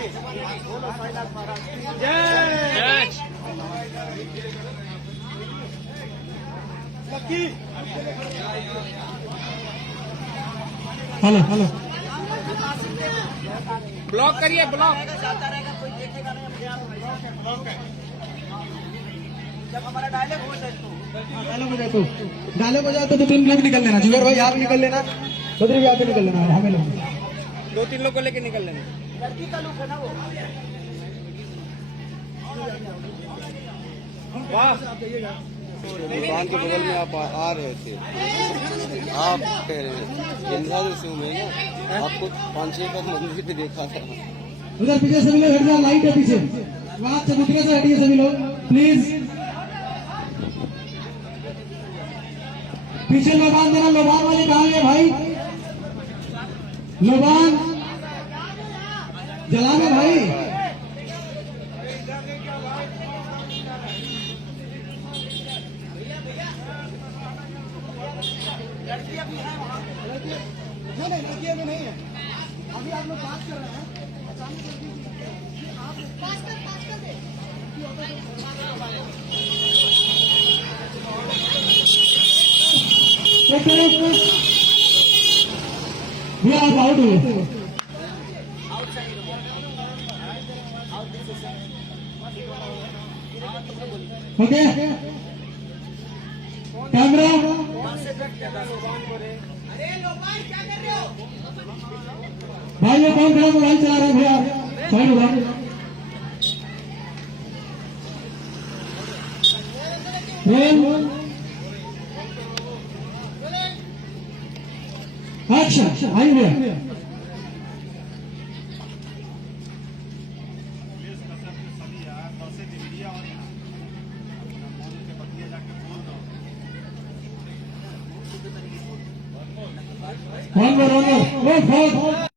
Hello hello block करिए block. जब हमारा डायलॉग हो जाए तो डायलॉग हो जाए तो 2-3 लोग निकल लेना। जुबेर भाई आप निकल लेना, बद्री भी आके निकल लेना, हमें लोग 2-3 लोग को लेके निकल लेंगे। लड़की का लुक है ना वो। वाह दुकान के बगल में आप आ रहे थे, आप कह रहे हैं इंद्रावती में ना आपको 5-6 का मंदिर पे देखा था। उधर पीछे सभी लोग हट जाओ, लाइट है पीछे, वहाँ चबूतरे से हटिए सभी लोग प्लीज। पीछे लोबान देना, लोबान वाले कहाँ है भाई? लोबान जलाना भाई। नहीं लड़कियां में नहीं है, अभी आप लोग बात कर रहे हैं। We are out. Okay. Camera. भाई ये कौन खड़ा मोबाइल चला रहा है भैया? साइड हो जाओ। एक्शन आई भैया। One more.